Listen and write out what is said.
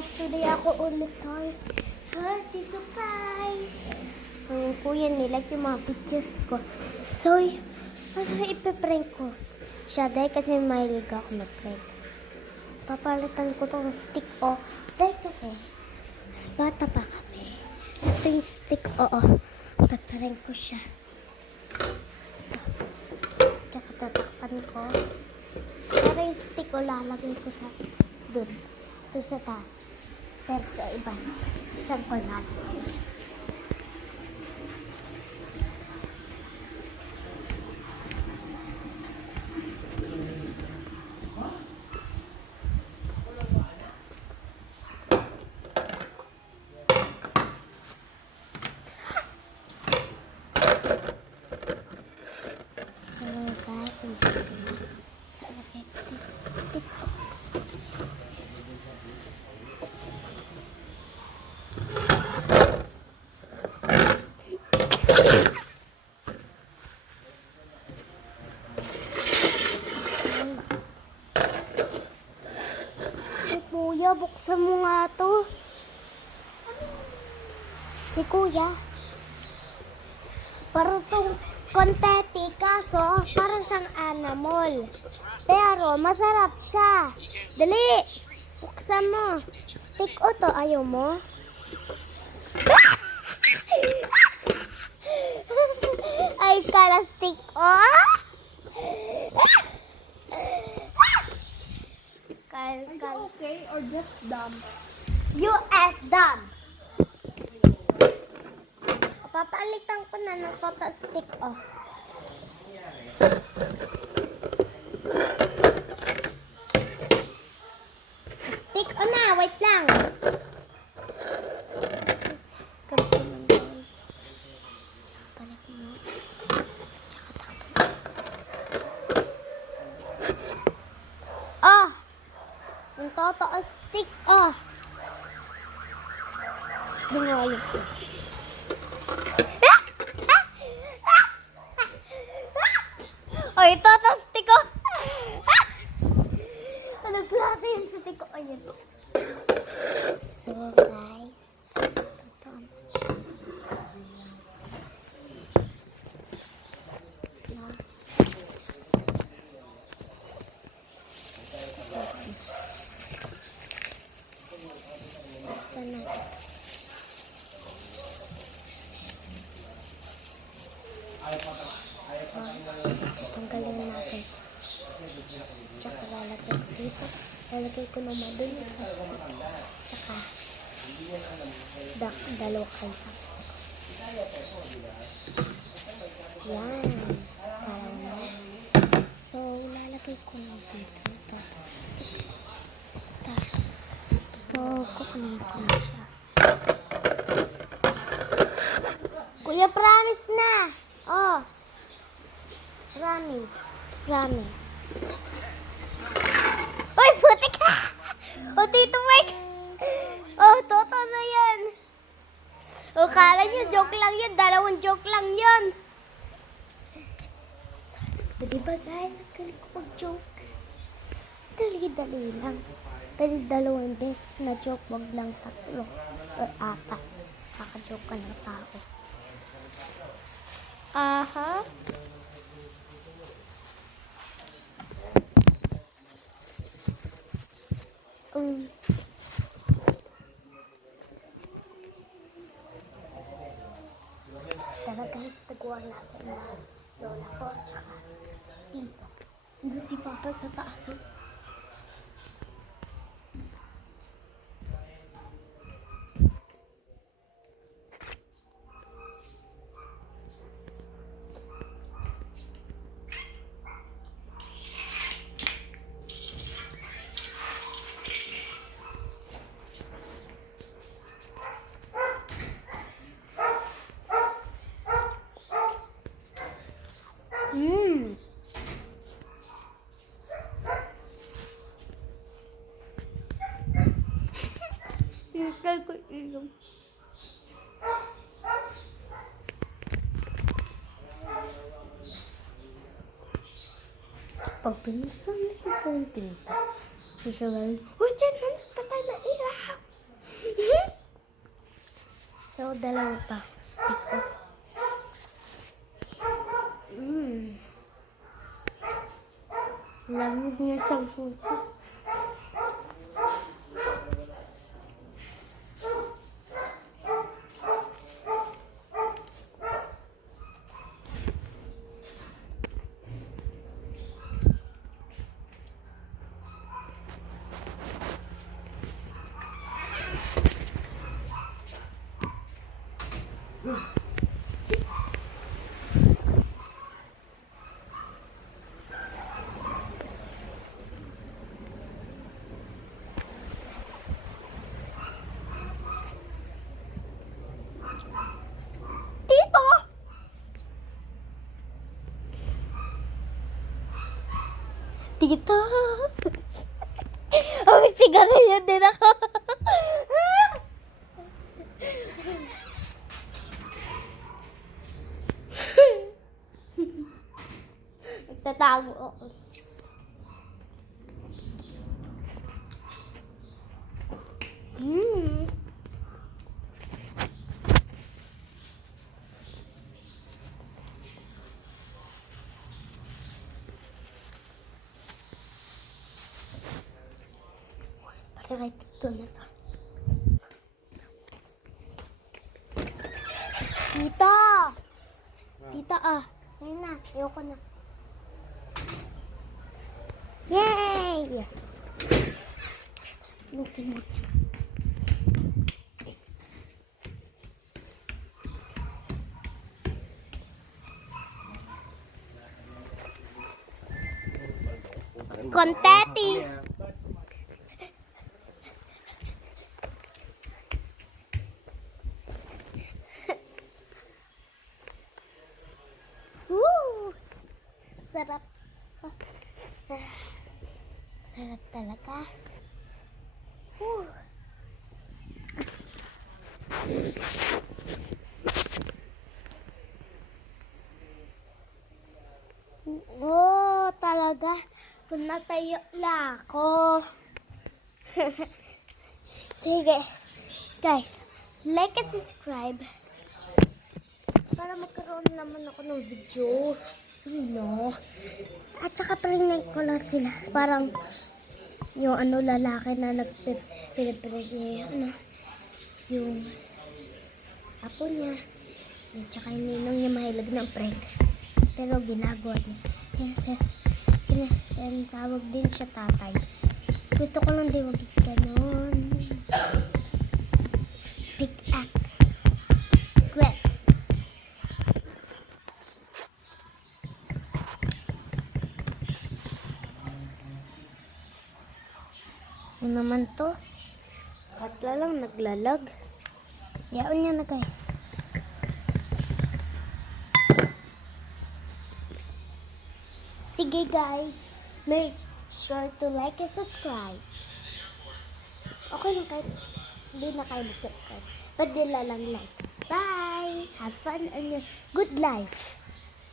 guys, today ako ulit tayo. Birthday surprise! Ang kuya nila yung mga videos ko. So, ipiprank ko siya dahil kasi mahilig ako mag-prank. Papalitan ko tong stick dahil kasi bata pa kami. Ito yung stick Paprank ko siya. Tsaka tatakpan ko. Pero yung stick lalagay ko sa doon sa taas. Pero sa iba, saan ko lalagay. Kuya, buksan mo nga to. Si Kuya. Parang itong konteti, kaso parang siyang animal. Pero masarap siya. Dali! Buksan mo. Stick to, ayaw mo? Ay, kala stick Are you okay or just dumb? US dumb. Papalitan ko na ng toto stick Stick na, wait lang. Ganito lang guys. Tsaka balik mo. Tsaka takpan. Yung toto stick Bingayo ko. Ito, stick ko. Anong klase yung stick ko? Ayan. So, guys. Totoo na. Buksan natin. Tanggalin natin. Tsaka lalagay ko dito. Lalagay ko naman dun. Tsaka dalawa kayo. Yan. Parang na. So, lalagay ko na dito. Tapos, so, kukunin ko na siya. Kuya, promise na! Promise. Uy, putik ka! Tito Mike! Toto na yan! Kala nyo, joke lang yun. 2 joke lang yun. Diba guys, nagkalit ko pag-joke. Dali lang. Pero 2 beses na joke, wag lang 3 or 4. Kaka-joke ka ng tao. Aha. Tara guys, taguan natin na lola ko tsaka tito. Doon si Papa sa taas. Hinintay ko ilong. Pag pinita, susunod. Susunod. Uy, dyan na, patay na ilaw. dalawa pa. Stick ko. Lamig niya sa puso. Tito! Tito! Ang sigarilyo din ako. Nagtatago ako. Para kay Tito na to. Tita! Tita Ayun na. Ayoko na. Yay! Buti. Kontetti! Woo! Sarap. Sarap talaga. Woo! Oh, talaga. Kung natayo na ako. Sige. Guys, like and subscribe. Para magkaroon naman ako ng video. No. At saka parinig ko lang sila. Parang yung lalaki na nagpipilipinig niya yung apo niya. At saka yung ninong niya mahilig ng prank. Pero ginagawa niya. Tawag din siya tatay. Gusto ko lang din wag ganon. Pickaxe. Gret. Ano naman to? Patla lang naglalag. Yaon niya na guys. Sige guys, make sure to like and subscribe. Okay lang kahit hindi na kayo mag-subscribe. Padala lang like. Bye! Have fun on your good life.